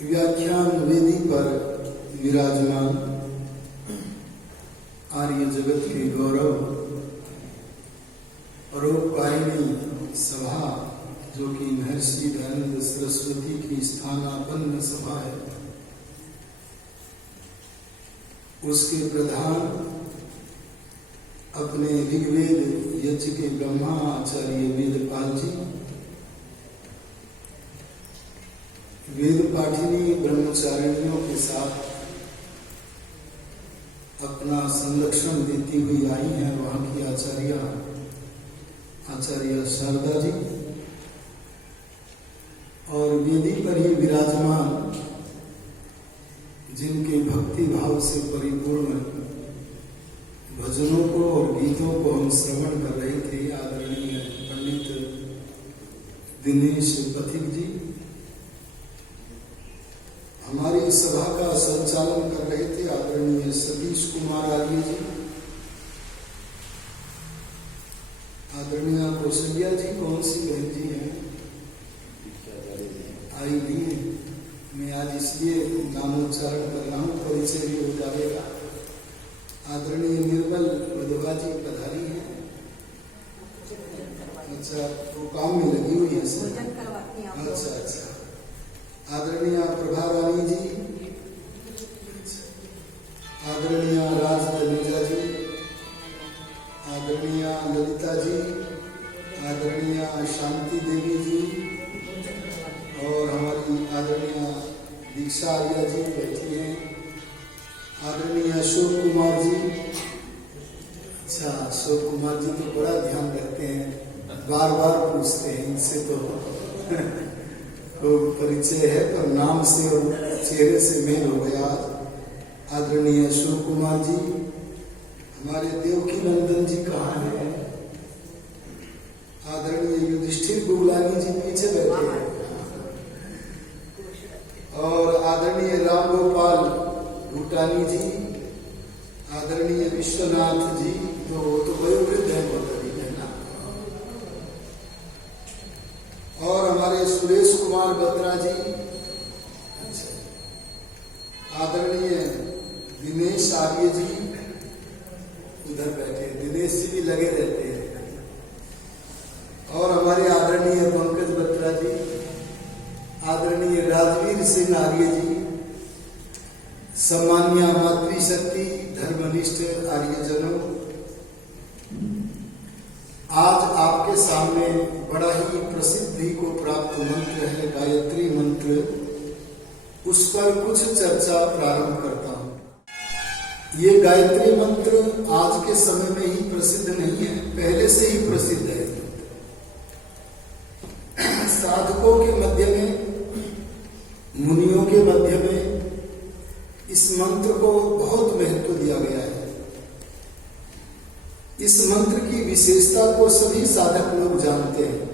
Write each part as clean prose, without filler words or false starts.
व्याख्यान वेदी पर विराजमान आर्य जगत के गौरव परोपकारिणी सभा, जो कि महर्षि दयानंद सरस्वती की स्थानापन्न सभा है, उसके प्रधान अपने ऋग्वेद यज्ञ के ब्रह्मा आचार्य वेदपाल जी, वेद पाठिनी ब्रह्मचारिणियों के साथ अपना संरक्षण देती हुई आई हैं वहां की आचार्य शारदा जी, और वेदी पर ही विराजमान जिनके भक्ति भाव से परिपूर्ण भजनों को और गीतों को हम श्रवण कर रहे थे, आदरणीय पंडित दिनेश पथिक जी हमारी सभा का संचालन कर रहे थे, आदरणीय सतीश कुमार आर्य जी, आदरणीय कौशल्या जी, कौन सी बहन जी हैं आई भी है, मैं आज इसलिए नामोच्चारण कर रहा हूँ, परिचय भी हो जाएगा। आदरणीय निर्मल विधवा जी पधारी हैं, अच्छा वो काम में लगी हुई है सर, अच्छा। आदरणीय प्रभा रानी जी, आदरणीय राज तनेजा जी, आदरणीय ललिता जी, आदरणीय शांति देवी जी, और हमारी आदरणीय दीक्षा आर्या जी बैठी हैं, आदरणीय अशोक कुमार जी, अच्छा अशोक कुमार जी तो बड़ा ध्यान रखते हैं, बार बार पूछते हैं, इनसे तो परिचय है पर नाम से और चेहरे से मेल हो गया। आदरणीय अशोक कुमार जी, हमारे देवकी नंदन जी कहाँ हैं? आदरणीय युधिष्ठिर गुगलानी जी पीछे बैठे हैं, और आदरणीय राम गोपाल भूटानी जी, आदरणीय विश्वनाथ जी, तो वयोवृद्ध है बहुत है ना, और हमारे सुरेश कुमार बत्रा जी, आदरणीय दिनेश आर्य जी उधर बैठे, दिनेश जी भी लगे रहते हैं, और हमारे आदरणीय पंकज बत्रा जी, आदरणीय राजवीर सिंह आर्य जी, सम्मान्य मातृशक्ति धर्मनिष्ठ आर्यजनों, आज आपके सामने बड़ा ही प्रसिद्धि को प्राप्त मंत्र है गायत्री मंत्र, उस पर कुछ चर्चा प्रारंभ करता हूं। ये गायत्री मंत्र आज के समय में ही प्रसिद्ध नहीं है, पहले से ही प्रसिद्ध है। साधकों के मध्य में, मुनियों के मध्य में इस मंत्र को बहुत महत्व दिया गया है। इस मंत्र की विशेषता को सभी साधक लोग जानते हैं।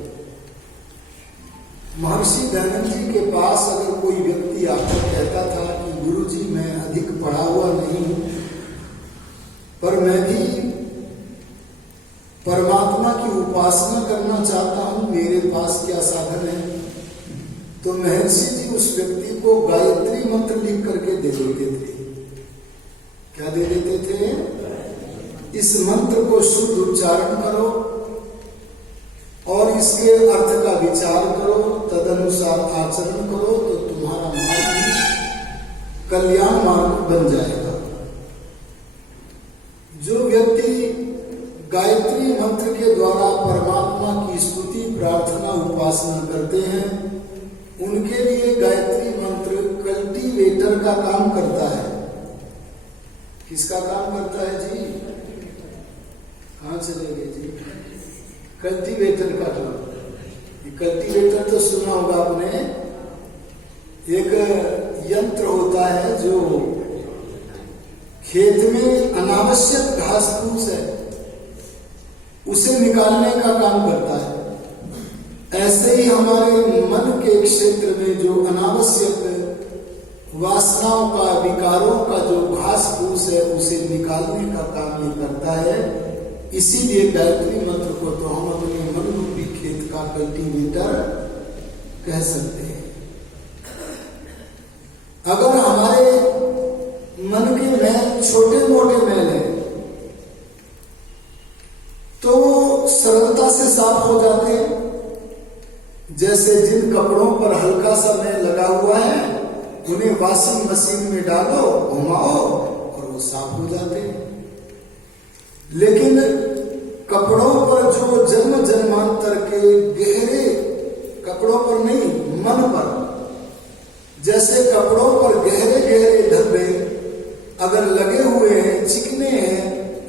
महर्षि दयानंद जी के पास अगर कोई व्यक्ति आकर कहता था कि गुरु जी मैं अधिक पढ़ा हुआ नहीं हूं, पर मैं भी परमात्मा की उपासना करना चाहता हूं, मेरे पास क्या साधन है, तो महर्षि जी उस व्यक्ति को गायत्री मंत्र लिख करके दे देते थे। क्या दे देते थे? इस मंत्र को शुद्ध उच्चारण करो और इसके अर्थ का विचार करो, तदनुसार आचरण करो, तो तुम्हारा मार्ग कल्याण मार्ग बन जाएगा। जो व्यक्ति गायत्री मंत्र के द्वारा परमात्मा की स्तुति प्रार्थना उपासना करते हैं, उनके लिए गायत्री मंत्र कल्टीवेटर का काम करता है। किसका काम करता है जी? कहाँ चले गए जी? कल्टीवेटर का काम। कल्टीवेटर तो सुना होगा आपने, एक यंत्र होता है जो खेत में अनावश्यक घास फूस है उसे निकालने का काम करता है। ऐसे ही हमारे मन के क्षेत्र में जो अनावश्यक वासनाओं का, विकारों का जो घास फूस है उसे निकालने का काम ये करता है। इसीलिए गायत्री मंत्र को तो हम अपने मन रूपी खेत का कल्टीवेटर कह सकते हैं। अगर हमारे मन के मैल छोटे मोटे मैल हैं तो सरलता से साफ हो जाते हैं। जैसे जिन कपड़ों पर हल्का सा मैल लगा हुआ है उन्हें वॉशिंग मशीन में डालो, घुमाओ और वो साफ हो जाते हैं। लेकिन कपड़ों पर जो जन्म जन्मांतर के गहरे, कपड़ों पर नहीं मन पर, जैसे कपड़ों पर गहरे गहरे धब्बे अगर लगे हुए हैं, चिकने हैं,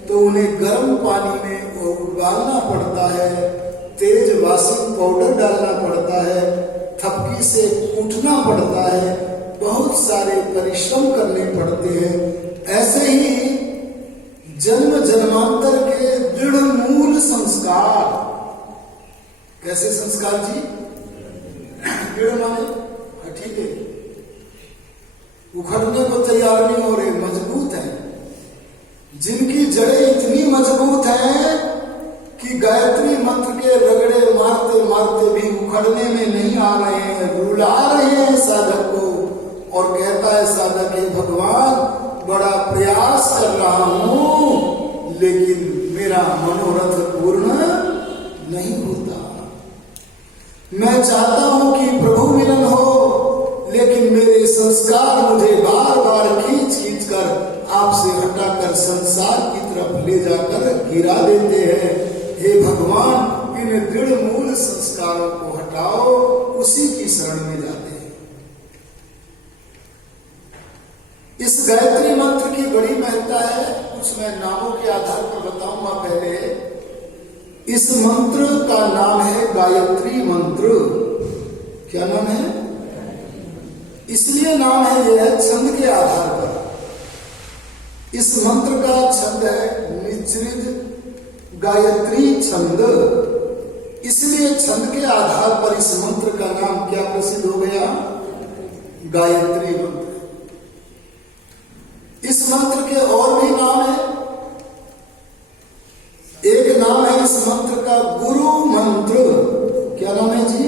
तो उन्हें गर्म पानी में उबालना पड़ता है, तेज वॉशिंग पाउडर डालना पड़ता है, थपकी से कूटना पड़ता है, बहुत सारे परिश्रम करने पड़ते हैं। ऐसे ही जन्म जन्मांतर के दृढ़ मूल संस्कार, कैसे संस्कार जी? दृढ़ माने ठीक है, उखड़ने को तैयार नहीं हो रहे, मजबूत है, जिनकी जड़ें इतनी मजबूत हैं कि गायत्री मंत्र के रगड़े मारते मारते भी उखड़ने में नहीं आ रहे हैं, रुला रहे हैं साधक को। और कहता है साधक, हे भगवान बड़ा प्रयास कर रहा हूं लेकिन मेरा मनोरथ पूर्ण नहीं होता। मैं चाहता हूं कि प्रभु मिलन हो, लेकिन मेरे संस्कार मुझे बार बार खींच खींच कर आपसे हटाकर संसार की तरफ ले जाकर गिरा देते हैं। हे भगवान, इन दृढ़ मूल संस्कारों को हटाओ, उसी की शरण में जाते हैं। इस गायत्री मंत्र की बड़ी महत्ता है, कुछ मैं नामों के आधार पर बताऊंगा। पहले इस मंत्र का नाम है गायत्री मंत्र। क्या नाम है? इसलिए नाम है यह छंद के आधार पर। इस मंत्र का छंद है निचृद गायत्री छंद, इसलिए छंद के आधार पर इस मंत्र का नाम क्या प्रसिद्ध हो गया? गायत्री मंत्र। इस मंत्र के और भी नाम है। एक नाम है इस मंत्र का गुरु मंत्र। क्या नाम है जी?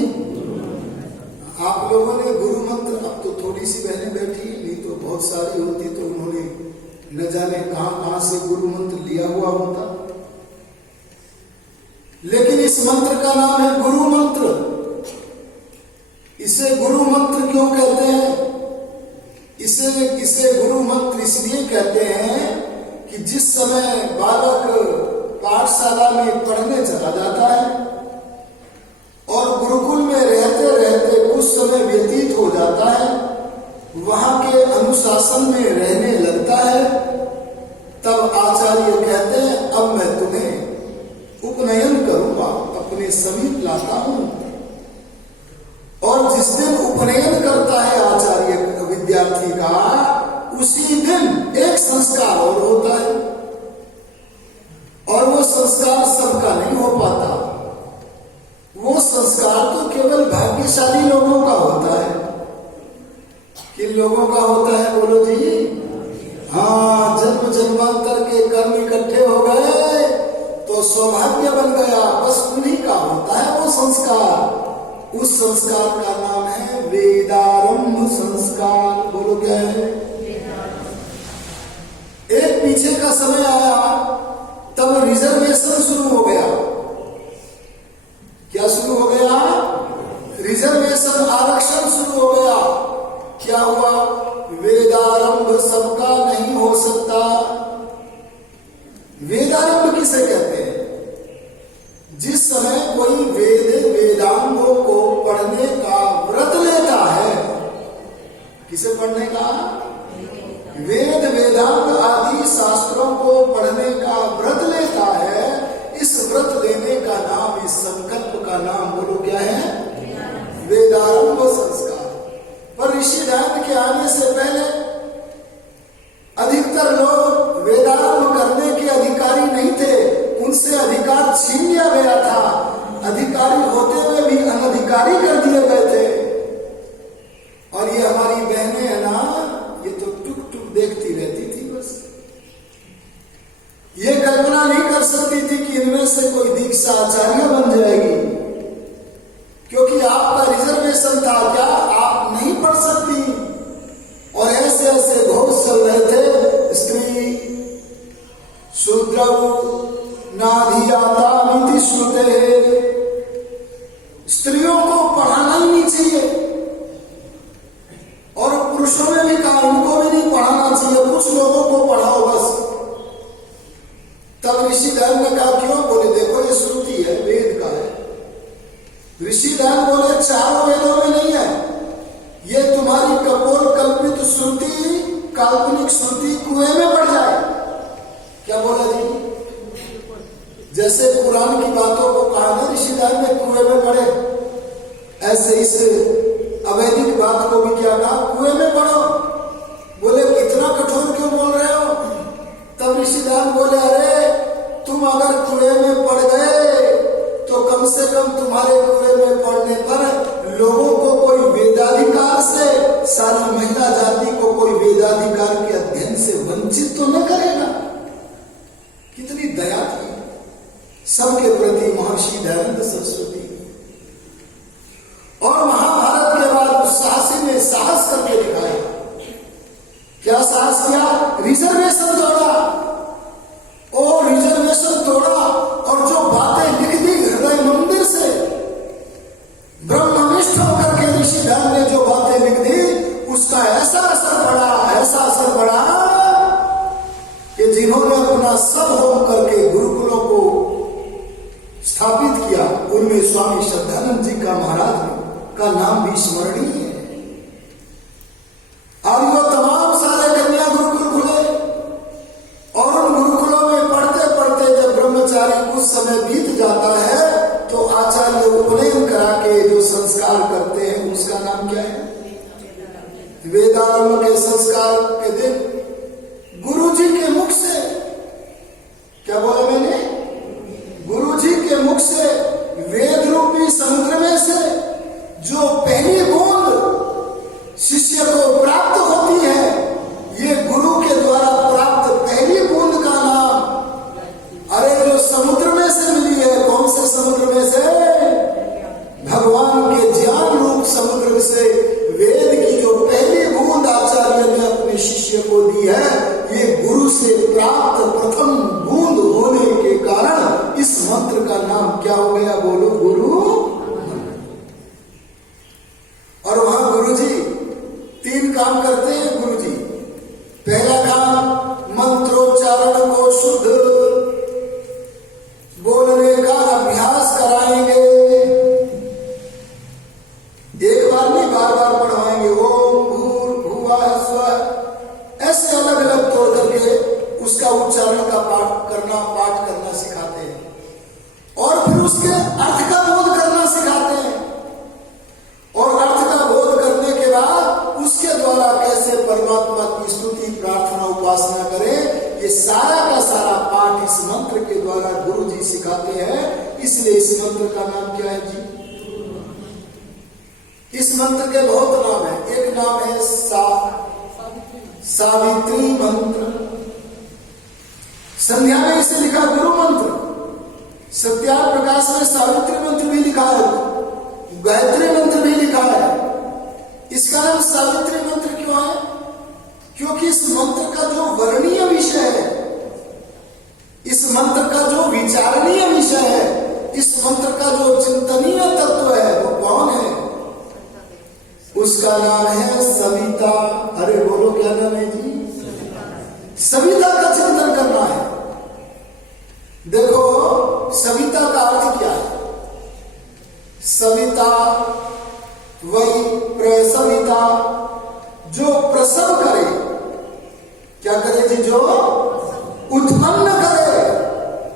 आप लोगों ने गुरु मंत्र, अब तो थोड़ी सी बहनें बैठी, नहीं तो बहुत सारी होती तो उन्होंने न जाने कहां कहां से गुरु मंत्र लिया हुआ होता। लेकिन इस मंत्र का नाम है गुरु मंत्र। इसे गुरु मंत्र क्यों कहते हैं? इसे गुरु मंत्र इसलिए कहते हैं कि जिस समय बालक पाठशाला में पढ़ने चला जाता है और गुरुकुल में रहते रहते कुछ समय व्यतीत हो जाता है, वहां के अनुशासन में रहने लगता है, तब आचार्य कहते हैं अब मैं तुम्हें उपनयन करूंगा, अपने समीप लाता हूं। और जिस दिन उपनयन करता है आचार्य विद्यार्थी का, उसी दिन एक संस्कार और होता है, और वो संस्कार सबका नहीं हो पाता। वो संस्कार तो केवल भाग्यशाली लोगों का होता है। किन लोगों का होता है बोलो जी? हाँ, जन्म जन्मांतर के कर्म इकट्ठे हो गए तो सौभाग्य बन गया, बस उन्हीं का होता है वो संस्कार। उस संस्कार का नाम है वेदारंभ संस्कार। बोलो क्या है? एक पीछे का समय आया तब रिजर्वेशन शुरू हो गया। क्या शुरू हो गया? रिजर्वेशन, आरक्षण शुरू हो गया। क्या हुआ? वेदारंभ सबका नहीं हो सकता। वेदारंभ किसे कहते हैं? जिस समय कोई वेदांगों को पढ़ने का व्रत लेता है। किसे पढ़ने का? वेद वेदांग आदि शास्त्रों को पढ़ने का व्रत लेता है। इस व्रत लेने का नाम, इस संकल्प का नाम बोलो क्या है? वेदारंभ संस्कार। पर ऋषि ध्यान के आने से पहले अधिकतर लोग वेदारंभ करने के अधिकारी नहीं थे, उनसे अधिकार छीन लिया गया था। अधिकारी होते हुए भी अनधिकारी कर दिए गए थे। और ये हमारी बहनें है ना, ये तो टुक टुक देखती रहती थी बस। ये कल्पना नहीं कर सकती थी कि इनमें से कोई दीक्षा आचार्य बन जाएगी। चाहिए, कुछ लोगों को पढ़ाओ बस। तब ऋषिधन ने कहा क्यों? बोले देखो ये श्रुति है, वेद का है। ऋषिधन बोले चारों वेदों में नहीं है, ये तुम्हारी कपोल कल्पित श्रुति, काल्पनिक श्रुति कुएं में पड़ जाए। क्या बोला जी? जैसे पुराण की बातों को कहा ना ऋषिधन ने कुएं में पड़े, ऐसे इस अवैधिक बात को भी क्या कहा? कुएं में पड़ो। बोले इतना कठोर क्यों बोल रहे हो? तब ऋषिधन बोले अरे तुम अगर कुएं में पड़ गए तो कम से कम तुम्हारे कुएं में पड़ने पर लोगों को कोई वेदाधिकार से, सारी महिला जाति को कोई वेदाधिकार के अध्ययन से वंचित तो न करेगा। कितनी दया थी सबके प्रति महर्षि दयानंद सरस्वती। और महाभारत के बाद उस साहसी ने साहस करके दिखाया। क्या साहस किया? रिजर्वेशन तोड़ा। और रिजर्वेशन तोड़ा और जो बातें लिख दी हृदय मंदिर से, ब्रह्मनिष्ठ होकर के ऋषिधन ने जो बातें लिख दी, उसका ऐसा असर पड़ा कि जिन्होंने अपना सब होम करके गुरुकुलों को स्थापित किया, उनमें स्वामी श्रद्धानंद जी का महाराज का नाम भी स्मरणीय है। और वो तमाम सारे कन्या गुरुकुल खुले और उन गुरुकुलों में पढ़ते पढ़ते जब ब्रह्मचारी कुछ समय बीत जाता है तो आचार्य उपनयन करा के जो संस्कार करते हैं उसका नाम क्या है? वेदारंभ के संस्कार के दिन गुरुजी के मुख से, क्या बोला मैंने? गुरुजी के मुख से वेद रूपी समुद्र में से जो पहली बूंद शिष्य को प्राप्त होती है, ये गुरु के द्वारा प्राप्त पहली बूंद का नाम, अरे जो समुद्र में से मिली है, कौन से समुद्र में से? भगवान के ज्ञान रूप समुद्र से वेद की जो पहली बूंद आचार्य ने अपने शिष्य को दी है, ये गुरु से प्राप्त प्रथम बूंद होने के कारण इस मंत्र का नाम क्या हो गया? बोलो गुरु। और वहां गुरुजी 3 काम करते हैं। गुरुजी पहला काम मंत्रोच्चारण को शुद्ध बोलने का अभ्यास कराएंगे। एक बार नहीं, बार बार पढ़वाएंगे। ओम भूर्भुवः स्वः, ऐसे अलग अलग तोड़ करके उसका उच्चारण का पाठ करना सिखाते हैं। और फिर उसके अर्थ का बोध करना सिखाते हैं। और अर्थ का बोध करने के बाद उसके द्वारा कैसे परमात्मा की स्तुति, प्रार्थना, उपासना करें, ये सारा का सारा पाठ इस मंत्र के द्वारा गुरु जी सिखाते हैं। इसलिए इस मंत्र का नाम क्या है जी? इस मंत्र के बहुत नाम है। एक नाम है सावित्री मंत्र। संध्या में इसे लिखा गुरु मंत्र। सत्यार्थ प्रकाश में सावित्री मंत्र भी लिखा है, गायत्री मंत्र भी लिखा है। इसका नाम सावित्री मंत्र क्यों है? क्योंकि इस मंत्र का जो वर्णीय विषय है, इस मंत्र का जो विचारणीय विषय है, इस मंत्र का जो चिंतनीय तत्व है, वो कौन है? उसका नाम है सविता। अरे बोलो क्या नाम है जी? सविता का चिंतन करना है। देखो सविता का अर्थ क्या है? सविता वही प्रसविता, जो प्रसव करे। क्या करे जी? जो उत्पन्न करे।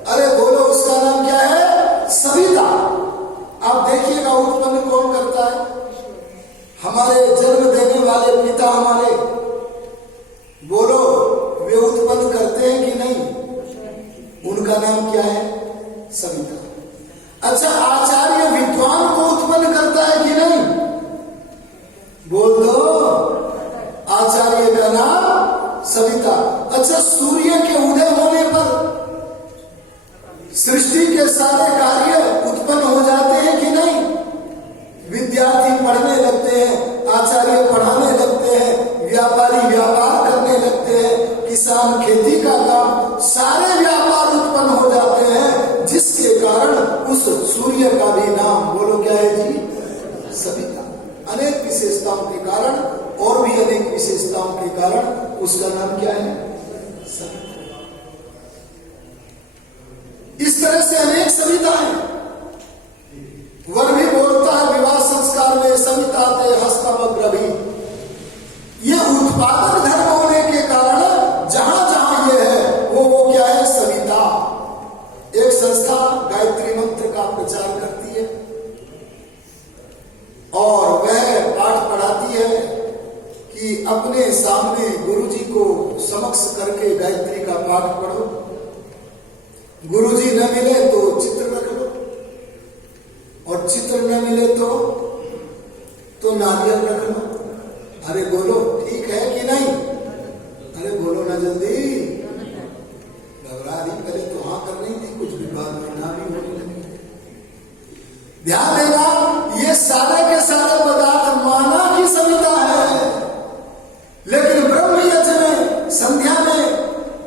अरे बोलो उसका नाम क्या है? सविता। आप देखिएगा उत्पन्न कौन करता है? हमारे जन्म देने वाले पिता हमारे, बोलो वे उत्पन्न करते हैं कि नहीं? उनका नाम क्या है? सविता। अच्छा आचार्य विद्वान को उत्पन्न करता है कि नहीं? बोल दो। आचार्य का नाम सविता। अच्छा सूर्य के उदय होने पर सृष्टि के सारे कार्य उत्पन्न हो जाते हैं कि नहीं? विद्यार्थी पढ़ने लगते हैं, आचार्य पढ़ाने लगते हैं, व्यापारी व्यापार करने लगते हैं, किसान खेती का काम, सारे व्यापार उत्पन्न हो जाते हैं, जिसके कारण उस सूर्य का भी नाम बोलो क्या है जी? सविता। अनेक विशेषताओं के कारण और भी अनेक विशेषताओं के कारण उसका नाम क्या है? सविता। इस तरह से अनेक सविता है। वर भी बोलता है विवाह संस्कार में सविता ते हस्तमग्रभी। ये उत्पादक धर्म होने के कारण जहां जहां ये है वो क्या है? सविता। एक संस्था गायत्री मंत्र का प्रचार करती है और वह पाठ पढ़ाती है कि अपने सामने गुरुजी को समक्ष करके गायत्री का पाठ पढ़ो। गुरुजी न मिले तो चित्र रख लो और चित्र न मिले तो नारियल रख लो। अरे बोलो ठीक है कि नहीं? अरे बोलो ना जल्दी। घबरा रही, पहले तो हाँ कर रही थी, कुछ भी बाद में ना भी होने लगी। ध्यान देना, ये सारे के सारे पदार्थ माना की सविता है, लेकिन ब्रह्म यज्ञ में संध्या में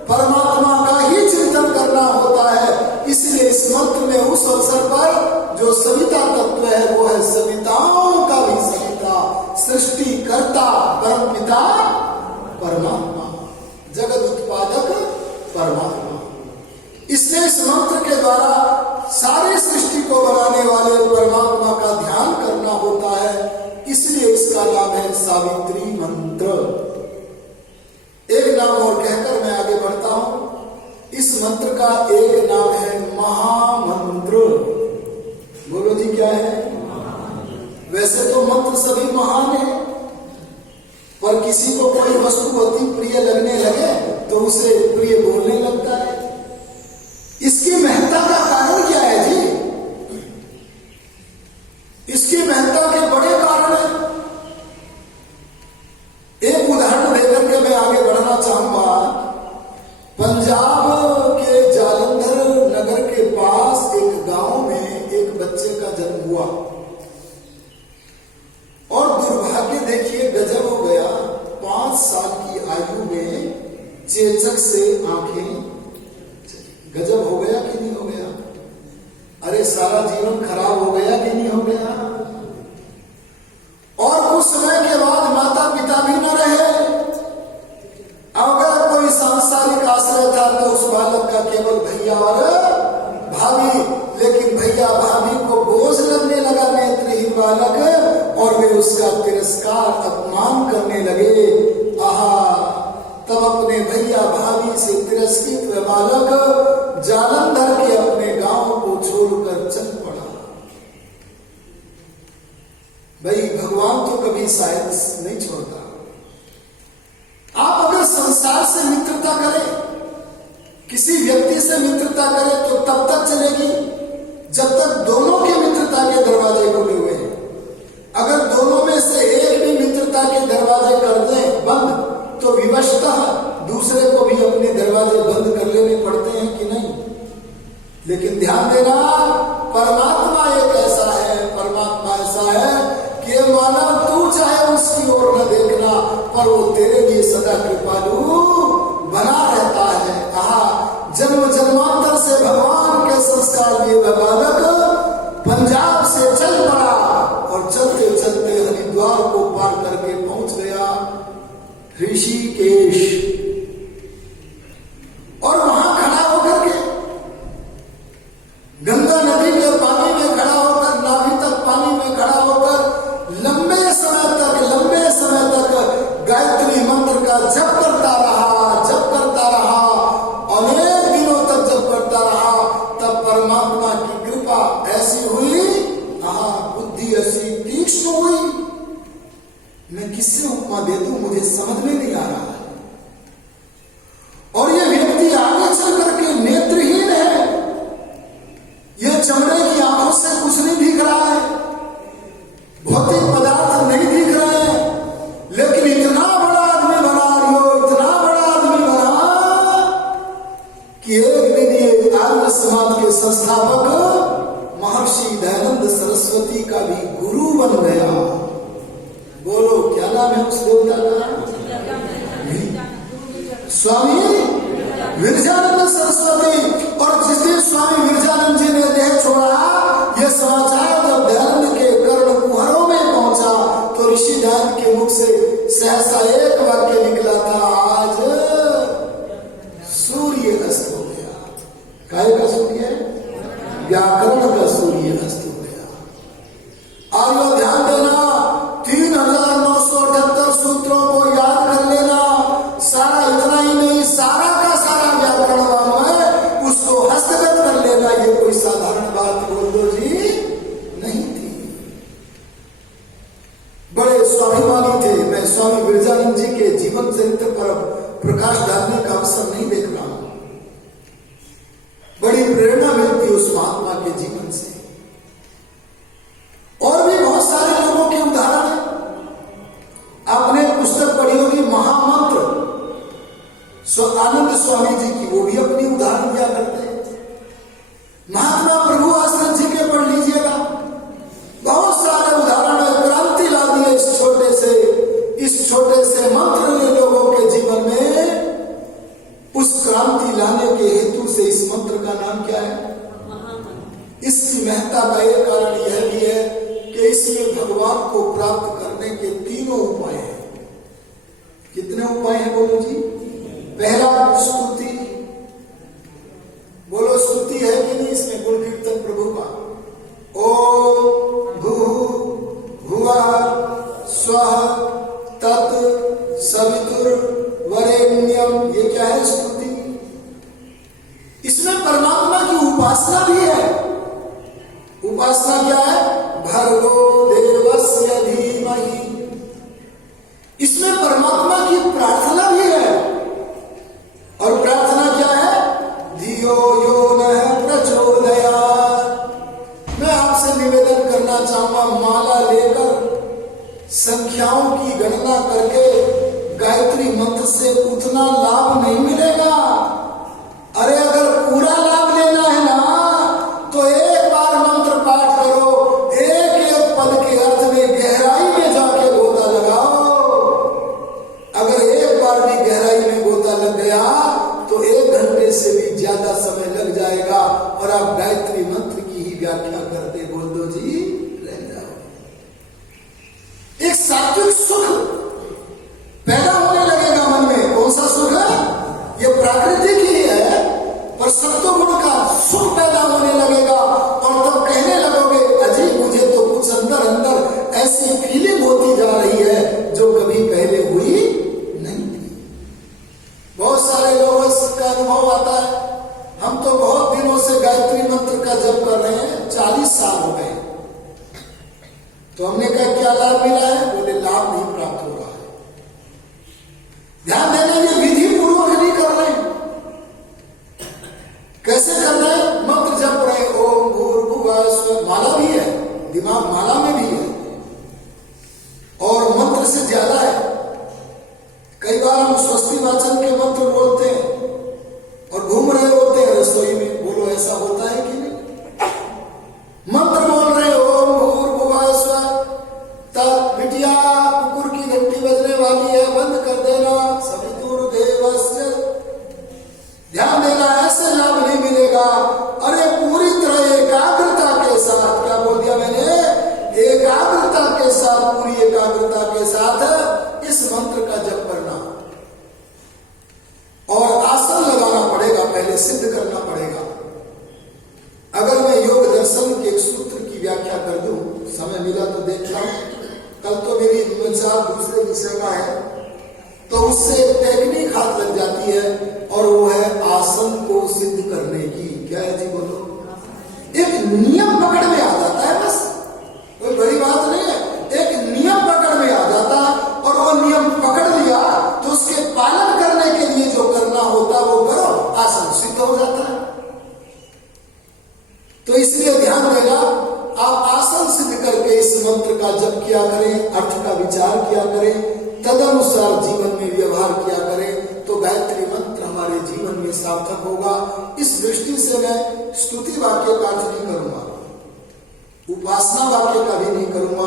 परमात्मा का ही चिंतन करना होता है। इसलिए इस मंत्र में उस अवसर पर जो सविता तत्व है वो है सविताओं का भी सविता, सृष्टिकर्ता परम पिता परमात्मा, जगत उत्पादक परमात्मा। इसलिए इस मंत्र के द्वारा सारी सृष्टि को बनाने वाले परमात्मा का ध्यान करना होता है। इसलिए इसका नाम है सावित्री मंत्र। एक नाम और कहकर मैं आगे बढ़ता हूं। इस मंत्र का एक नाम है महामंत्र। बोलो जी क्या है? वैसे तो मंत्र सभी महान है, पर किसी को कोई वस्तु अति प्रिय लगने लगे तो उसे प्रिय बोलने लगता है। इसकी महत्ता का कारण क्या है जी? इसकी महत्ता के बड़े कारण है। एक उदाहरण देकर के मैं आगे बढ़ना चाहूंगा। पंजाब के जालंधर नगर के पास एक गांव में एक बच्चे का जन्म हुआ और दुर्भाग्य देखिए गजब हो गया। 5 साल की आयु में चेचक से आंखें। गजब हो गया कि नहीं हो गया? अरे सारा जीवन खराब हो गया कि नहीं हो गया? और कुछ समय के बाद माता पिता भी न रहे। अगर कोई सांसारिक आश्रय था तो उस बालक का केवल भैया और भाभी, लेकिन भैया भाभी को बोझ लगने लगा नेत्रहीन बालक और वे उसका तिरस्कार अपमान करने लगे। आहा, तब अपने भैया भाभी से तिरस्कृत हुआ बालक जालंधर के अपने गांव को छोड़कर चल पड़ा। भाई भगवान तो कभी शायद नहीं छोड़ता। आप अगर संसार से मित्रता करें, किसी व्यक्ति से मित्रता करें तो तब तक चलेगी जब तक दोनों के मित्रता के दरवाजे खुले हुए हैं। अगर दोनों में से एक भी मित्रता के दरवाजे कर दें बंद तो विवशतः दूसरे को भी अपने दरवाजे बंद कर लेने पड़ते हैं कि नहीं? लेकिन ध्यान देना, परमात्मा एक ऐसा है, परमात्मा ऐसा है कि मानव तू चाहे उसकी ओर न देखना पर वो तेरे लिए सदा कृपालु बना रहता है। जन्म जन्मांतर से भगवान के संस्कार लिए बालक पंजाब से चल पड़ा और चलते चलते हरिद्वार को पार करके पहुंच गया ऋषिकेश। और वहां खड़ा होकर के गंगा नदी के पानी में खड़ा होकर, नाभि तक पानी में खड़ा होकर लंबे समय तक गायत्री मंत्र का जप करता रहा, अनेक दिनों तक जप करता रहा। तब परमात्मा की कृपा ऐसी हुई, बुद्धि ऐसी तीक्ष्ण हुई। मैं किससे उपमा दे दूं, मुझे समझ में नहीं आ रहा है। और ये व्यक्ति आगे चल करके नेत्रहीन है, ये चमड़े की आंखों से कुछ नहीं दिख रहा है, भौतिक पदार्थ नहीं दिख रहे हैं, लेकिन इतना बड़ा आदमी बना कि एक दिन ये आर्य समाज के संस्थापक महर्षि दयानंद सरस्वती का भी गुरु बन गया। बोलो क्या नाम है उस देवता का? स्वामी विरजानंद सरस्वती। और जिस दिन स्वामी विरजानंद जी ने देह छोड़ा, यह समाचार जब दयानंद के कर्ण कुहरों में पहुंचा तो ऋषि दयानंद के मुख से सहसा एक वाक्य निकला था, आज सूर्य अस्त हो गया। काय का सूर्य? व्याकरण का सूर्य अस्त हो गया। और यो ध्यान देना, 3978 सूत्रों को याद कर लेना। सारा इतना ही नहीं, सारा का सारा व्याकरण है, उसको हस्तगत कर लेना। ये कोई साधारण बात बोल दो जी नहीं थी। बड़े स्वाभिमानी थे। मैं स्वामी विरजानंद जी के जीवन चरित्र पर प्रकाश डालने का अवसर नहीं देख रहा हूं। बड़ी प्रेरणा मिलती उस महात्मा के जीवन से। और भी बहुत सारे लोगों के उदाहरण हैं। आपने पुस्तक पढ़ी होगी महामंत्र, आनंद स्वामी जी की, वो भी अपनी उदाहरण दिया करते हैं। महात्मा प्रभु आश्रम जी के पढ़ लीजिएगा, बहुत सारे उदाहरण है। क्रांति ला दी इस छोटे से मंत्र ने लोगों के जीवन में। उस क्रांति लाने के हेतु से इस मंत्र का नाम क्या है? इसकी महत्ता का एक कारण यह भी है कि इसमें भगवान को प्राप्त करने के तीनों उपाय हैं। कितने उपाय हैं बोलो जी? पहला स्तुति, बोलो स्तुति है कि नहीं इसमें? गुण कीर्तन प्रभु का। ओम भुवः स्वः तत् सवितुर्वरेण्यम, ये क्या है? स्तुति। इसमें परमात्मा की उपासना भी है। उपासना क्या है? भर्गो देवस्य धीमहि। इसमें परमात्मा की प्रार्थना भी है। और प्रार्थना क्या है? धियो यो नः प्रचोदयात्। मैं आपसे निवेदन करना चाहूंगा, माला लेकर संख्याओं की गणना करके गायत्री मंत्र से उतना लाभ नहीं मिलेगा। अरे अगर पूरा लाभ लेना है ना, तो एक बार मंत्र पाठ करो, एक एक पद के अर्थ में गहराई में जाके गोता लगाओ। अगर एक बार भी गहराई में गोता लग गया तो 1 घंटे से भी ज्यादा समय लग जाएगा और आप गायत्री मंत्र की ही व्याख्या करते बोल दो जी रह जाओ। एक सात्विक सुख पैदा होने लगेगा मन में। कौन सा सुख है? ये प्राकृतिक ही है, पर सत्वगुण का सुख पैदा होने लगेगा। और तब कहने लगोगे, अजी मुझे तो कुछ अंदर अंदर ऐसी फीलिंग होती जा रही है जो कभी पहले हुई नहीं थी। बहुत सारे लोगों का अनुभव आता है, हम तो बहुत दिनों से गायत्री मंत्र का जप कर रहे हैं, 40 साल हो गए। तो हमने कहा क्या लाभ मिला है? बोले लाभ नहीं प्राप्त हो रहा है। ध्यान देना, ये विधि पूर्वक नहीं कर रहे। कैसे कर रहे हैं? मंत्र जप रहे, ओम भूर्भुवः स्वः, माला भी है, दिमाग माला में भी है और मंत्र से ज्यादा है। कई बार हम स्वस्ति वाचन के मंत्र बोलते हैं और घूम रहे होते हैं रसोई में। बोलो ऐसा होता है कि नहीं? मंत्र बोल रहे, ओम भूर्भुवः स्वः तत्। बिटिया कुकुर की घंटी बजने वाली है, बंद कर देना। सवितुर्देवस्य, ध्यान देना, ऐसे लाभ नहीं मिलेगा। अरे पूरी तरह एकाग्रता के साथ, क्या बोल दिया मैंने? एकाग्रता के साथ, पूरी एकाग्रता के साथ इस मंत्र का जप करना। और आसन लगाना पड़ेगा, पहले सिद्ध करना पड़ेगा। अगर मैं योग दर्शन के एक सूत्र की व्याख्या कर दूं, समय मिला तो देखता हूं, कल तो मेरी विचार दूसरे विषय का है, तो उससे टेक्निक हाथ लग जाती है और वो है आसन को सिद्ध करने की। क्या है जी बोलो? एक नियम पकड़ में आ जाता है, बस कोई बड़ी बात नहीं है। एक नियम पकड़ में आ जाता है और वो नियम पकड़ लिया तो उसके पालन करने के लिए जो करना होता वो करो, आसन सिद्ध हो जाता है। तो इसलिए ध्यान देना, आप आसन सिद्ध करके इस मंत्र का जप किया करें, अर्थ का विचार किया करें, तदनुसार जीवन में व्यवहार किया करें, तो गायत्री मंत्र हमारे जीवन में सार्थक होगा। इस दृष्टि से मैं स्तुति वाक्य का अर्थ नहीं करूंगा, उपासना वाक्य का भी नहीं करूंगा।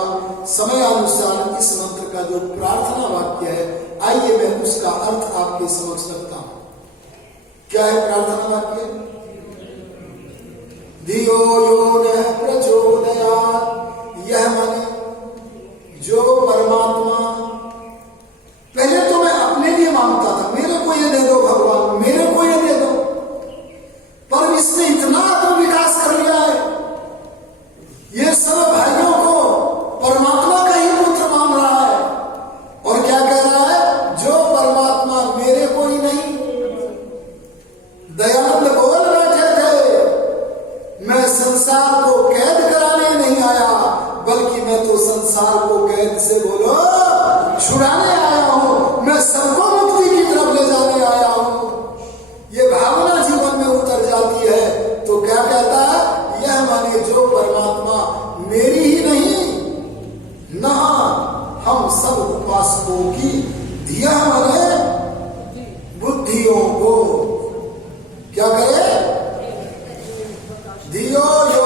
समय अनुसार इस मंत्र का जो प्रार्थना वाक्य है, आइए मैं उसका अर्थ आपके समक्ष रखता हूं। क्या है प्रार्थना वाक्य? धियो यो नः प्रचोदयात्। यह माने जो परमात्मा छुड़ाने आया हूं, मैं सबको मुक्ति की तरफ ले जाने आया हूं, ये भावना जीवन में उतर जाती है तो क्या कहता है, यह माने जो परमात्मा मेरी ही नहीं न हम सब उपासकों की धिया माने बुद्धियों को क्या करे, धियो यो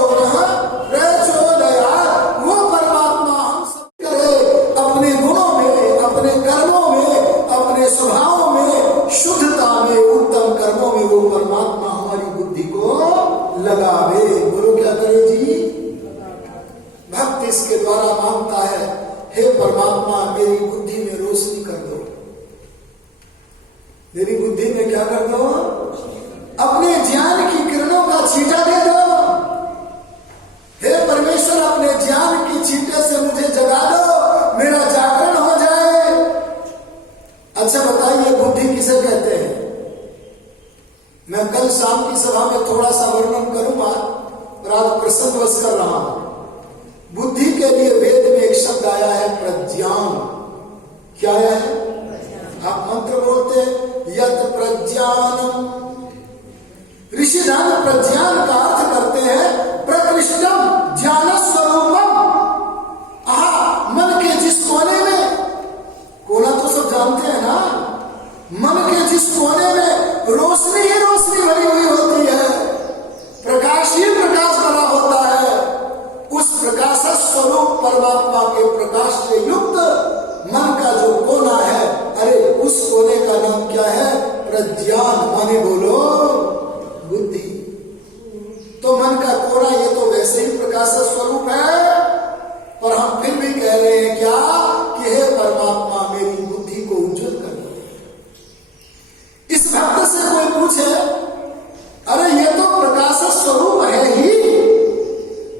प्रचोदयात्, वो परमात्मा हम सब करे अपने गुणों में, अपने कर्मों में, अपने स्वभाव में, शुद्धता में, उत्तम कर्मों में वो परमात्मा हमारी बुद्धि को लगावे। बोलो क्या करे जी, भक्त इसके द्वारा मांगता है, हे परमात्मा मेरी बुद्धि में रोशनी कर दो, मेरी बुद्धि में क्या कर दो, अपने ज्ञान की किरणों का छींटा दे दो। हे परमेश्वर अपने ज्ञान की छींटे से मुझे जगा दो, मेरा जागरण हो जाए। अच्छा बताइए बुद्धि किसे कहते हैं? मैं कल शाम की सभा में थोड़ा सा वर्णन करूंगा और आज प्रसंगवश कर रहा हूं। बुद्धि के लिए वेद में एक शब्द आया है प्रज्ञान। क्या है? आप मंत्र बोलते यत प्रज्ञानम। ऋषिधान प्रज्ञान का अर्थ करते हैं प्रकृष्टम ज्ञान स्वरूपम। मन के जिस कोने में, कोना तो सब जानते हैं ना, मन के जिस कोने में रोशनी ही रोशनी भरी हुई होती है, प्रकाश ही प्रकाश भरा होता है, उस प्रकाश स्वरूप परमात्मा के प्रकाश से युक्त मन का जो कोना है, अरे उस कोने का नाम क्या है? प्रज्ञान माने बोलो बुद्धि। तो मन का कोना ये तो वैसे ही प्रकाश स्वरूप है, पर हम फिर भी कह रहे हैं क्या कि हे परमात्मा मेरी बुद्धि को उज्जवल कर दो। इस भक्त से कोई पूछे अरे ये तो प्रकाश स्वरूप है ही,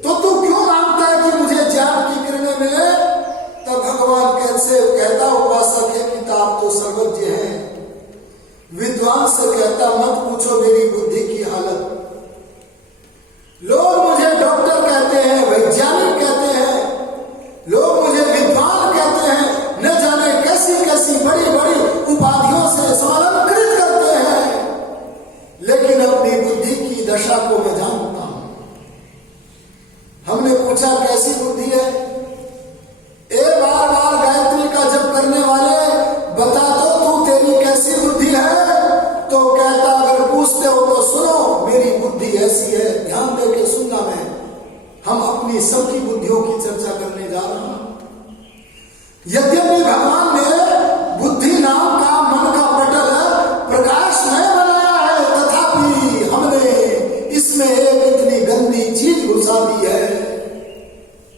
तो तू क्यों मांगता है कि मुझे ज्ञान की किरणें मिले? तब भगवान कैसे कहता उपासक है किताब तो सर्वज्ञ है, विद्वान से कहता मत पूछो मेरी बुद्धि की हालत। लोग मुझे डॉक्टर कहते हैं, वैज्ञानिक कहते हैं, लोग मुझे विद्वान कहते हैं, न जाने कैसी कैसी बड़ी बड़ी उपाधियों से समालंकृत करते हैं, लेकिन अपनी बुद्धि की दशा को मैं जानता हूं। हमने पूछा कैसी बुद्धि है? एक बार बार गायत्री का जप करने वाले बता दो तू तेरी कैसी बुद्धि है? तो कहता अगर पूछते हो तो सुनो मेरी बुद्धि ऐसी है, ध्यान दे के सुनना। मैं हम अपनी सबकी बुद्धियों की चर्चा करने जा रहा हूं। यद्यपि भगवान ने बुद्धि नाम का मन का पटल प्रकाश नहीं बनाया है, तथापि हमने इसमें एक इतनी गंदी चीज घुसा दी है।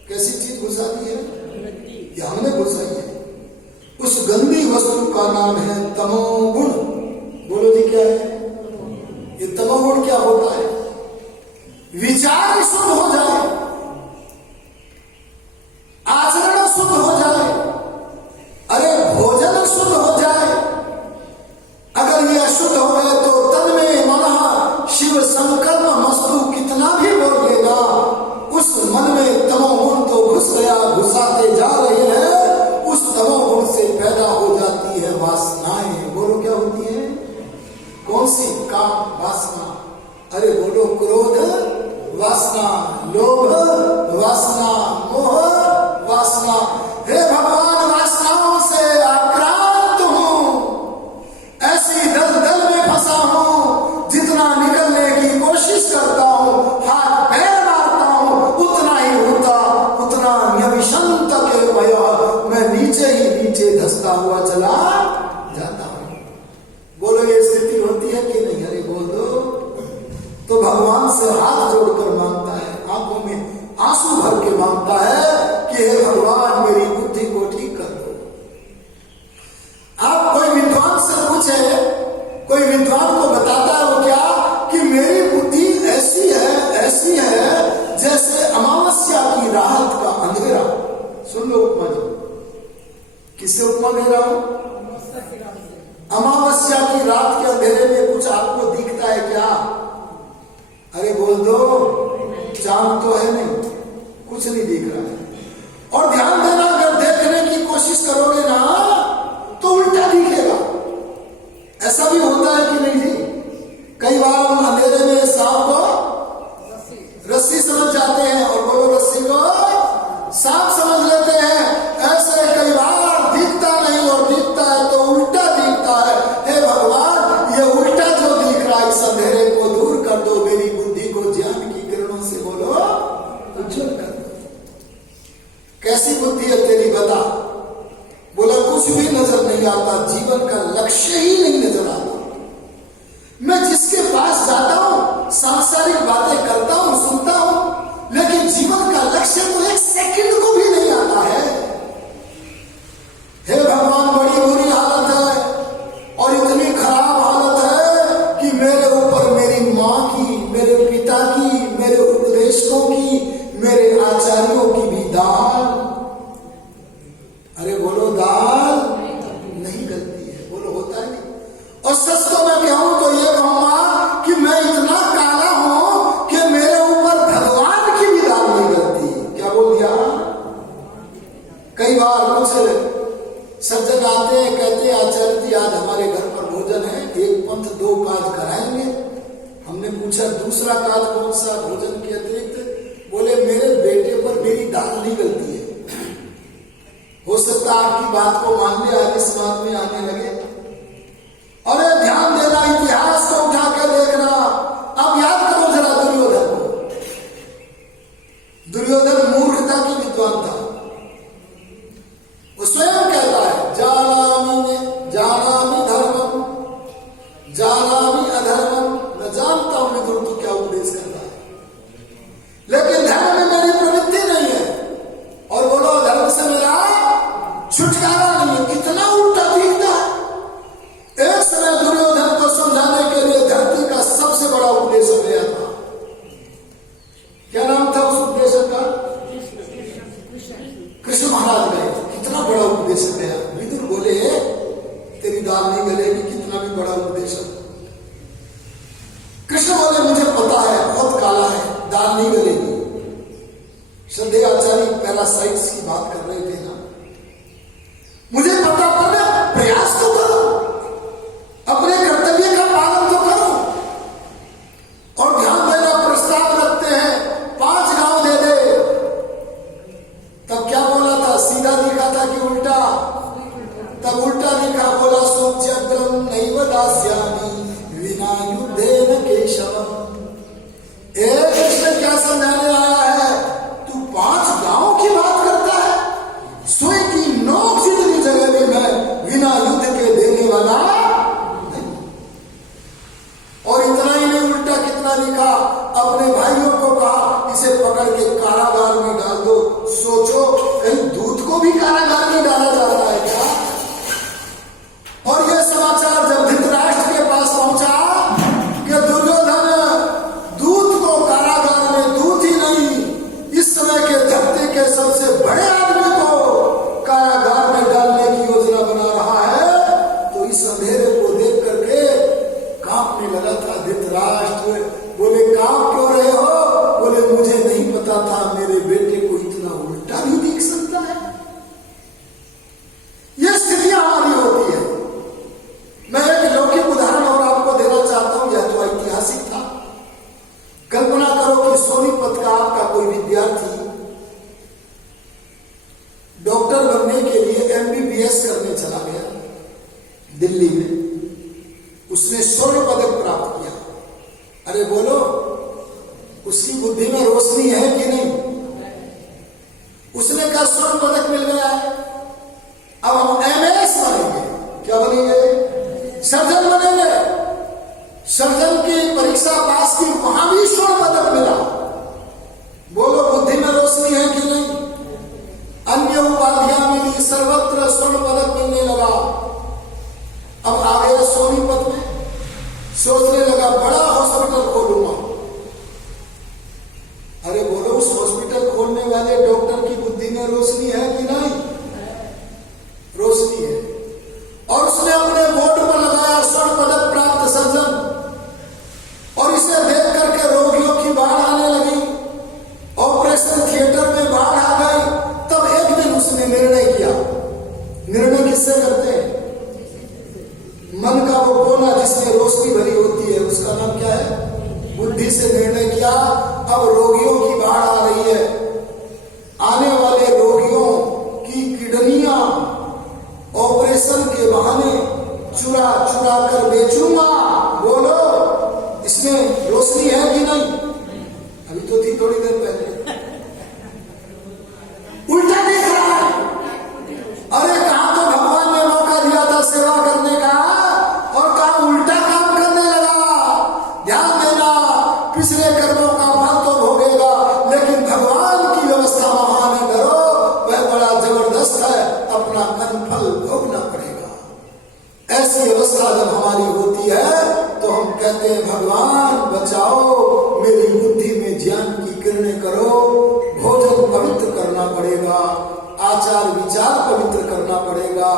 कैसी चीज घुसा दी है? ये हमने घुसाई है। उस गंदी वस्तु का नाम है तमोगुण। बोलो जी क्या है ये तमोगुण? क्या होता है? विचार शुद्ध हो जाए, आचरण शुद्ध हो जाए, अरे भोजन शुद्ध हो जाए, अगर ये अशुद्ध हो गए तो तन में मन शिव संकल्प मस्तु कितना भी बोल लेगा, उस मन में तमोगुण तो घुस गया, घुसाते जा रहे हैं, उस तमोगुण से पैदा हो जाती है वासनाएं। बोलो क्या होती है? कौन सी? काम वासना। अरे बोलो क्रोध वासना, लोभ वासना, मोह वासना। हे भगवान वासनाओं से आक्रांत हूं, ऐसी दलदल में फंसा हूं, जितना निकलने की कोशिश करता हूं, हाथ पैर मारता हूं, उतना ही होता, उतना न्यविशंत के भया मैं नीचे ही नीचे धंसता हुआ चला जाता हूं। बोलो ये स्थिति होती है कि नहीं? अरे बोल दो। तो भगवान से हाथ जोड़कर मांगता है, आंखों में आंसू भर के मांगता है कि हे भगवान मेरी बुद्धि को ठीक कर दो। आप कोई विद्वान से पूछे, कोई विद्वान को बताता है वो क्या कि मेरी बुद्धि ऐसी है जैसे अमावस्या की रात का अंधेरा। सुन लो उपमा जी, किससे उपमा दे रहा हूं? अमावस्या की रात के अंधेरे में कुछ आपको दिखता है क्या? अरे बोल दो, चांद तो है नहीं, कुछ नहीं दिख रहा है। और ध्यान देना, अगर देखने की कोशिश करोगे ना तो उल्टा दिखेगा। ऐसा भी होता है कि नहीं जी? कई बार हम अंधेरे में सांप को रस्सी समझ जाते हैं और बोलो रस्सी को सांप समझ लेते हैं। ऐसे कई बार दिखता नहीं और दिखता है तो उल्टा दिखता है। हे भगवान, ये उल्टा जो दिख रहा है इस अंधेरे को दूर कर दो, मेरी बुद्धि को ज्ञान की किरणों से बोलो उज्जवल कर दो। कैसी बुद्धि है तेरी बता? बोला कुछ भी नजर नहीं आता, जीवन का लक्ष्य ही नहीं नजर आता। मैं जिसके पास जाता हूं सांसारिक बातें करता हूं, सुनता हूं, लेकिन जीवन का लक्ष्य तो एक सेकंड को भी नहीं आता है। हे भगवान, बड़ी बुरी हालत है और इतनी खराब हालत है कि मेरे ऊपर मेरी मां की, मेरे पिता की, मेरे उपदेशकों की, मेरे आचार्यों की भी दाल, अरे बोलो दाल नहीं गलती है। बोलो होता है नहीं? और सच तो मैं कहूं तो ये कहूंगा कि मैं इतना काला हूं कि मेरे ऊपर भगवान की भी दाल नहीं गलती। क्या बोल दिया? कई बार कुछ सज्जन आते हैं, कहते हैं आचार्य जी आज हमारे घर पर भोजन है, एक पंथ दो काज कराएंगे। हमने पूछा दूसरा काज कौन सा भोजन के अतिरिक्त? बोले मेरे बेटे पर मेरी दाल नहीं गलती है। हो सकता आपकी बात को मान ले, आगे समाज में आने लगे। अरे ध्यान देना, इतिहास को उठा के देखना। अब याद करो जरा दुर्योधन को। दुर्योधन मूर्खता की विद्वान था। वो स्वयं कहता है जानामि धर्मम जानामि अधर्मम। मैं जानता हूं विदुर तू क्या उपदेश कर रहा है, लेकिन धर्म में मेरी प्रवृत्ति नहीं है। और बोलो धर्म से मेरा छुटकारा नहीं है। कितना उल्टा दिखता है। एक समय दुर्योधन को समझाने के लिए धरती का सबसे बड़ा उपदेशक गया था। क्या नाम था उस उपदेशक का? कृष्ण महाराज गए। कितना बड़ा उपदेशक गया। विदुर बोले तेरी दाल नहीं गलेगी, कितना भी बड़ा उपदेशक। कृष्ण बोले मुझे पता है बहुत काला है, दाल नहीं गलेगी। श्रद्धेय आचार्य पैरासाइट्स की बात कर रहे थे ना। मुझे पता, पर प्रयास तो करो, अपने कर्तव्य का पालन तो करो। और ध्यान देना, प्रस्ताव रखते हैं 5 गांव दे दे। तब क्या बोला था? सीधा दिखा था कि उल्टा? तब उल्टा दिखा, बोला सोच्यग्रम नैव दास्यामि विना युद्धेन केशवम। कृष्ण क्या समझाने आया है? तू 5 गांवों की बात करता है? सोई की नोक जितनी जगह भी मैं बिना युद्ध के देने वाला। और इतना ही नहीं, उल्टा कितना लिखा, अपने भाइयों को कहा इसे पकड़ के कारागार में डाल दो। सोचो कहीं दूध को भी कारागार में डाला जाता है क्या? और यह समाचार जब धृतराष्ट्र के पास पहुंचा कि दुर्योधन दूध को कारागार में, दूध ही नहीं इस समय के धरती के सबसे बड़े आदमी को कारागार में डालने की योजना बना रहा है, तो इस अंधेरे को देख करके कांपने लगा था धृतराष्ट्र। बोले कांप क्यों रहे हो? बोले मुझे नहीं पता था मेरे बेटे को इतना उल्टा भी दिख सकता है। यह स्थितियां हमारी होती है। मैं एक लौकिक उदाहरण और आपको देना चाहता हूं, यह तो ऐतिहासिक था। कल्पना करो कि सोनीपत का आपका कोई विद्यार्थी डॉक्टर बनने के लिए MBBS करने चला गया दिल्ली में। उसने स्वर्ण पदक प्राप्त किया। अरे बोलो उसकी बुद्धि में रोशनी है कि नहीं? उसने कहा स्वर्ण पदक मिल गया है, अब हम MS बनेंगे। क्या बनेंगे? सर्जन बनेंगे। सर्जन की परीक्षा पास की, वहां भी स्वर्ण पदक मिला। बोलो बुद्धि में रोशनी है कि नहीं? अन्य उपाधियां मिली, सर्वत्र स्वर्ण पदक मिलने लगा। अब आ गया सोनीपत में, सोचने लगा बड़ा हॉस्पिटल खोलूंगा। अरे बोलो उस हॉस्पिटल खोलने वाले डॉक्टर की बुद्धि में रोशनी है कि नहीं? रोशनी है। और उसने अपने बोर्ड पर लगाया स्वर्ण पदक प्राप्त सर्जन। और इसे देख करके रोगियों की बाढ़ आने लगी, ऑपरेशन थिएटर में बाढ़ आ गई। तब एक दिन उसने निर्णय किया रोशनी भरी होती है, उसका नाम क्या है? बुद्धि से निर्णय किया। अब रोगियों की बाढ़ आ रही है, आने वाले रोगियों की किडनियां ऑपरेशन के बहाने चुरा चुरा कर बेचूंगा। बोलो, इसमें रोशनी है कि नहीं? अभी तो थी थोड़ी देर पहले। उल्टा देख रहा है। अरे कहां तो भगवान ने मौका दिया था सेवा करने का, और कहां उल्टा काम करने लगा। ध्यान देना, पिछले कर्मों का फल तो भोगेगा, लेकिन भगवान की व्यवस्था महान है। डरो, वह बड़ा जबरदस्त है, अपना कर्म फल भोगना पड़ेगा। ऐसी अवस्था जब हमारी होती है तो हम कहते हैं, भगवान बचाओ, मेरी बुद्धि में ज्ञान की किरणें करो। भोजन पवित्र करना पड़ेगा, आचार विचार पवित्र करना पड़ेगा,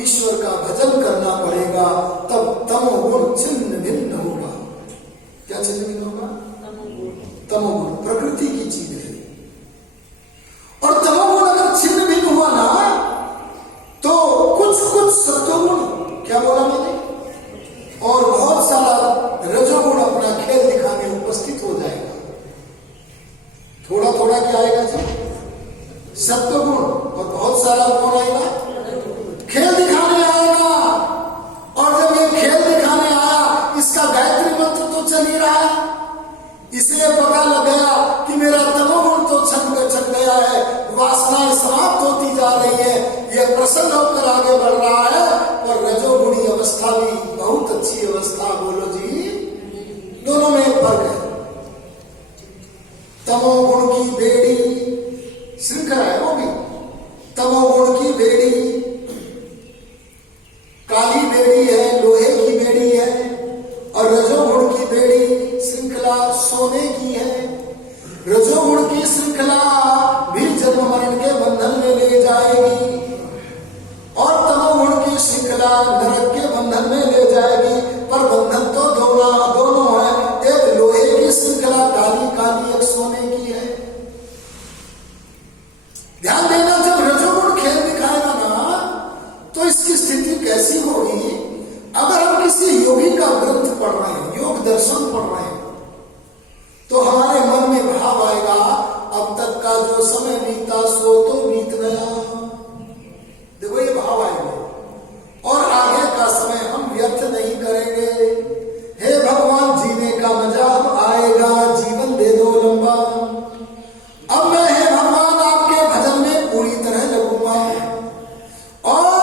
ईश्वर का भजन करना पड़ेगा, तब तमोगुण छिन्न भिन्न होगा। क्या छिन्न भिन्न होगा? तमोगुण प्रकृति की चीज है, और तमोगुण अगर छिन्न भिन्न हुआ ना, तो कुछ कुछ सत्वगुण, क्या बोला मैंने, और बहुत सारा रजोगुण अपना खेल दिखाने उपस्थित हो जाएगा। थोड़ा थोड़ा क्या आएगा जी? सत्वगुण, और बहुत सारा कौन आएगा? खेल दिखाने आएगा। और जब ये खेल दिखाने आया, इसका गायत्री मंत्र तो चल ही रहा है, इसलिए पता लग गया कि मेरा तमोगुण तो छन गया है, वासनाएं समाप्त होती जा रही है, ये प्रसन्न होकर आगे बढ़ रहा है। और रजोगुणी अवस्था भी बहुत अच्छी अवस्था। बोलो जी, दोनों में एक फर्क है। तमोगुण की बेड़ी श्रृंखला है, वो भी तमोगुण की बेड़ी काली बेड़ी है, लोहे की बेड़ी है, और रजोगुण की बेड़ी श्रृंखला सोने की है। रजोगुण की श्रृंखला भी जन्म मरण के बंधन में ले जाएगी, और तमोगुण की श्रृंखला नरक के बंधन में ले जाएगी। पर बंधन तो दोनों है, एक लोहे की श्रृंखला काली काली, एक सोने की है। ध्यान देना, जब रजोगुण खेल दिखाएगा ना, तो इसकी स्थिति कैसी होगी? अगर हम किसी योगी का ग्रंथ पढ़ रहे हैं, योग दर्शन पढ़ रहे हैं, तो हमारे मन में भाव आएगा, अब तक का जो समय बीता सो तो बीत गया। देखो, ये भाव आएगा, और आगे का समय हम व्यर्थ नहीं करेंगे। हे भगवान, जीने का मजा अब आएगा, जीवन दे दो लंबा। अब मैं, हे भगवान, आपके भजन में पूरी तरह लगूंगा, और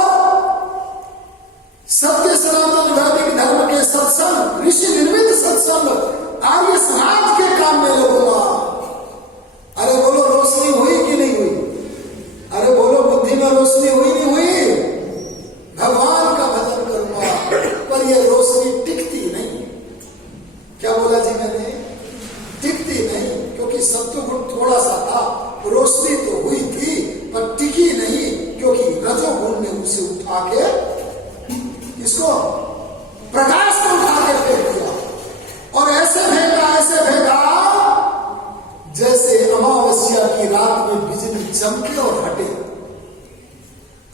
सत्य सनातन वैदिक धर्म के सत्संग, ऋषि निर्मित सत्संग, आर्य समाज के काम में लगूंगा। अरे बोलो, रोशनी हुई कि नहीं हुई? अरे बोलो, बुद्धि में रोशनी हुई नहीं हुई? भगवान का भजन करूंगा, पर ये रोशनी टिकती नहीं। क्या बोला जी मैंने? टिकती नहीं, क्योंकि सत्वगुण थोड़ा सा था, रोशनी तो हुई थी, पर टिकी नहीं, क्योंकि रजोगुण ने उसे उठा के, इसको प्रकाश को उठा के फेंक दिया, और ऐसे फेंका जैसे अमावस्या की रात में बिजली चमके और हटे।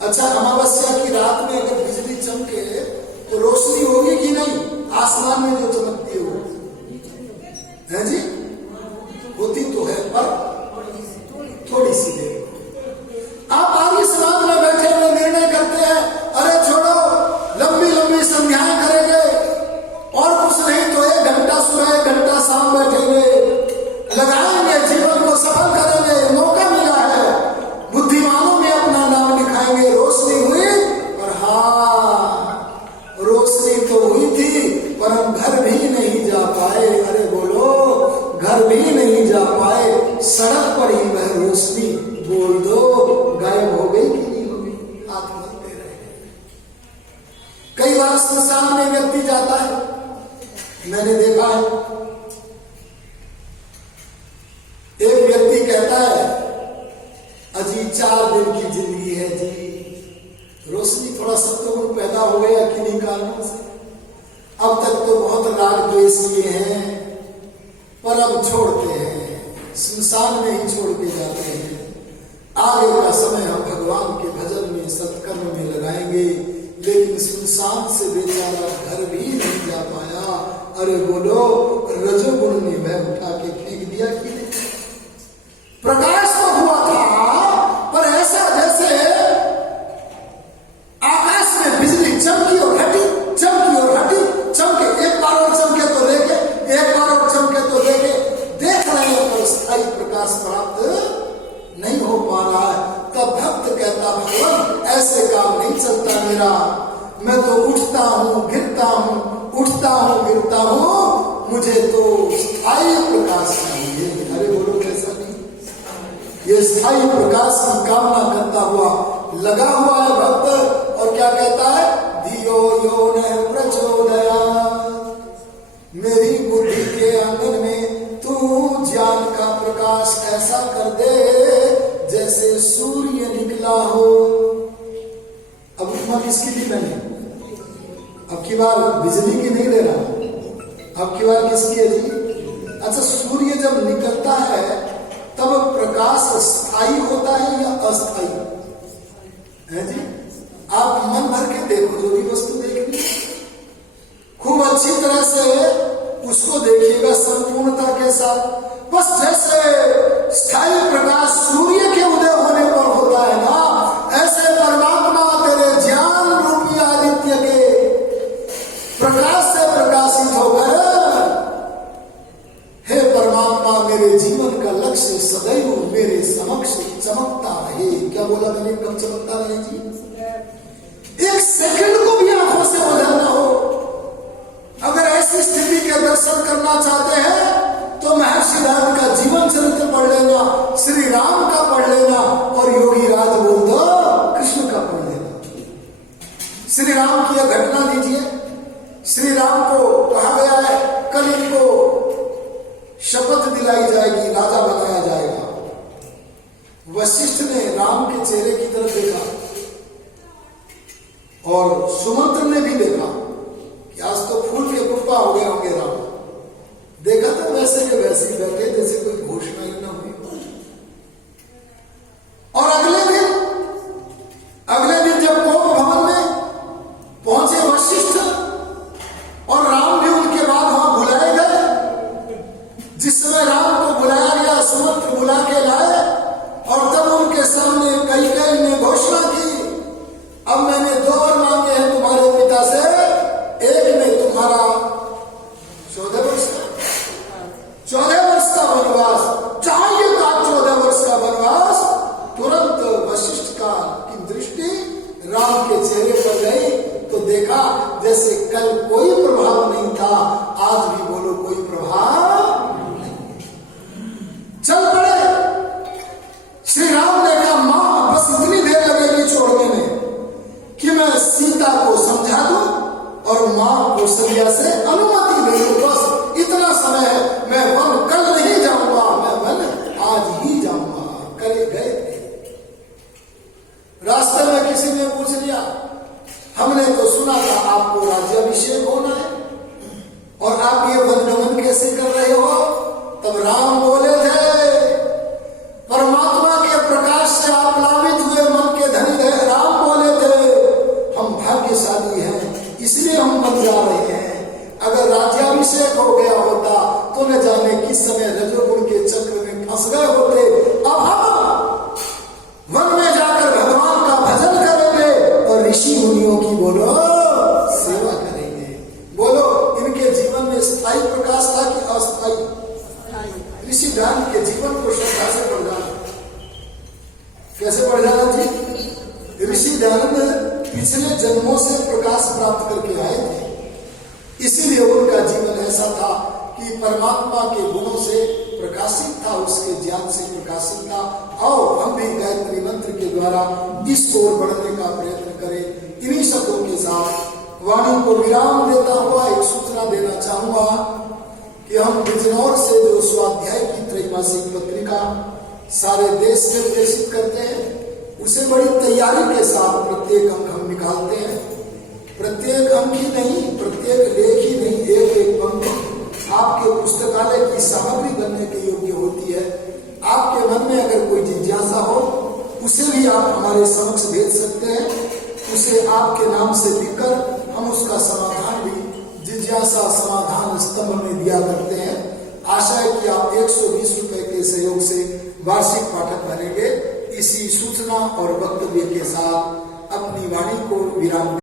अच्छा, अमावस्या की रात में अगर बिजली चमके तो रोशनी होगी कि नहीं? आसमान में जो चमकती है जी, होती तो है, पर थोड़ी सी देर। आप आर्य समाज में बैठे हुए निर्णय करते हैं, अरे छोड़ो, लंबी लंबी संध्याएं करेंगे, और कुछ नहीं तो 1 घंटा सुबह 1 घंटा शाम बैठेंगे, लगाएंगे, जीवन को सफल करेंगे, मौका मिला है, बुद्धिमानों में अपना नाम लिखाएंगे। रोशनी हुई, और हाँ, रोशनी तो हुई थी, पर हम घर भी नहीं जा पाए। अरे बोलो, घर भी नहीं जा पाए, सड़क पर ही वह रोशनी, बोल दो, गायब हो गई कि नहीं हो गई? हाथ मलते रहे। कई बार श्मशान में व्यक्ति जाता है, मैंने देखा है, एक व्यक्ति कहता है, अजी 4 दिन की जिंदगी है जी। रोशनी, थोड़ा सत्वगुण पैदा हो गया किन्हीं कारणों से, अब तक तो बहुत राग द्वेष किए हैं, पर अब छोड़ते हैं, श्मशान में ही छोड़ के जाते हैं। आगे का समय हम भगवान के भजन में, सत्कर्म में लगाएंगे, लेकिन सुनसान से बेचारा घर भी नहीं जा पाया। अरे बोलो, रजोगुण ने वह उठा के फेंक दिया कि नहीं? प्रकाश तो हुआ था, पर ऐसा जैसे आकाश में बिजली चमकी और हटी, चमकी और हटी, चमके, एक बार और चमके तो लेके, एक बार और चमके तो लेके, देख रहे हैं पर स्थायी प्रकाश प्राप्त नहीं हो पा रहा है। तब भक्त कहता, भगवान ऐसे काम नहीं चलता मेरा, मैं तो उठता हूँ गिरता हूँ, उठता हूँ गिरता हूँ, मुझे तो स्थायी प्रकाश चाहिए। अरे बोलो कैसा नहीं, ये स्थायी प्रकाश की कामना करता हुआ लगा हुआ है भक्त। और क्या कहता है, धियो यो न प्रचोदया, मेरी बुद्धि के आंगन में तू ज्ञान का प्रकाश ऐसा कर दे जैसे सूर्य निकला हो। अब उपमा किसकी दी मैंने? अब की बार बिजली की नहीं दे रहा, अब की बार किसकी है जी? अच्छा, सूर्य जब निकलता है तब प्रकाश स्थायी होता है या अस्थायी है जी? आप मन भर के देखो, जो भी वस्तु देखनी खूब अच्छी तरह से उसको देखिएगा संपूर्णता के साथ। बस जैसे स्थायी प्रकाश सूर्य के उदय होने पर होता है ना, ऐसे परमात्मा तेरे ज्ञान रूपी आदित्य के प्रकाश से प्रकाशित होकर, हे परमात्मा मेरे जीवन का लक्ष्य सदैव मेरे समक्ष चमकता रहे। क्या बोला मैंने, कब चमकता रहे जी? एक सेकंड को भी आंखों से ओझल ना हो। अगर ऐसी स्थिति के दर्शन करना चाहते हैं तो महर्षि राम का जीवन चरित्र पढ़ लेना, श्री राम का पढ़ लेना, और योगी राज बोल दो कृष्ण का पढ़ लेना। श्री राम की यह घटना लीजिए। श्री राम को कहा गया है कल इनको शपथ दिलाई जाएगी, राजा बनाया जाएगा। वशिष्ठ ने राम के चेहरे की तरफ देखा और सुमंत्र ने भी देखा कि आज तो फूल के पुष्पा हो गए होंगे राम। देखा तो वैसे के वैसे ही बैठे जैसे कोई घोषणा ही ना हुई। और अगले दिन जब कोप भवन में पहुंचे वशिष्ठ और राम भी उनके बाद वहां बुलाए गए, जिस समय राम को बुलाया गया सुमंत्र बुला के लाए, और तब उनके सामने कैकेयी ने घोषणा की, अब मैंने 2 वर मांगे हैं तुम्हारे पिता से, एक में तुम्हारा 14 वर्ष का वनवास चाहिए था, 14 वर्ष का वनवास। तुरंत वशिष्ठ का की दृष्टि राम के चेहरे पर गई तो देखा जैसे कल कोई प्रभाव नहीं था, आज भी बोलो कोई प्रभाव नहीं। चल पड़े। श्री राम ने कहा, मां बस इतनी देर लगेगी छोड़ने में कि मैं सीता को समझा दूं और मां कौशल्या से अनुमति ले लूं। बस इतना समय है, मैं वन कल नहीं जाऊंगा, मैं वन आज ही जाऊंगा। करे गए थे। रास्ते में किसी ने पूछ लिया, हमने तो सुना था आपको राज्याभिषेक होना है और आप ये वनगमन कैसे कर रहे हो? तब राम बोले थे, परमात्मा के प्रकाश से आप प्लावित हुए मन के धनी रहे। राम बोले थे, हम भाग्यशाली हैं इसलिए हम बन जा रहे हैं। अगर राज्याभिषेक हो गया होता तो न जाने किस समय रजोगुण के चक्र में फंस गए होते। अब हम वन में जाकर भगवान का भजन करेंगे और ऋषि मुनियों की बोलो सेवा करेंगे। बोलो, इनके जीवन में स्थायी प्रकाश था कि अस्थायी? ऋषि दयानंद के जीवन को श्रद्धा से पढ़ जाना। कैसे पढ़ जाना जी? ऋषि दयानंद पिछले जन्मों से प्रकाश प्राप्त करके आए थे, इसीलिए उनका जीवन ऐसा था कि परमात्मा के गुणों से प्रकाशित था, उसके ज्ञान से प्रकाशित था। आओ हम भी गायत्री मंत्र के द्वारा इस ओर बढ़ने का प्रयत्न करें। इन्हीं शब्दों के साथ वाणी को विराम देता हुआ एक सूचना देना चाहूंगा कि हम बिजनौर से जो स्वाध्याय की त्रैमासिक पत्रिका सारे देश में प्रेषित करते हैं, उसे बड़ी तैयारी के साथ प्रत्येक अंक हम निकालते हैं। प्रत्येक अंक ही नहीं, प्रत्येक लेख ही नहीं, एक एक पंक्ति आपके पुस्तकालय की सामग्री बनने के योग्य होती है। आपके मन में अगर कोई जिज्ञासा हो, उसे भी आप हमारे समक्ष भेज सकते हैं उसे आपके नाम से लिखकर हम उसका समाधान भी जिज्ञासा समाधान स्तंभ में दिया करते हैं। आशा है कि आप 120 रुपए के सहयोग से वार्षिक पाठक बनेंगे। इसी सूचना और वक्तव्य के साथ अपनी वाणी को विराम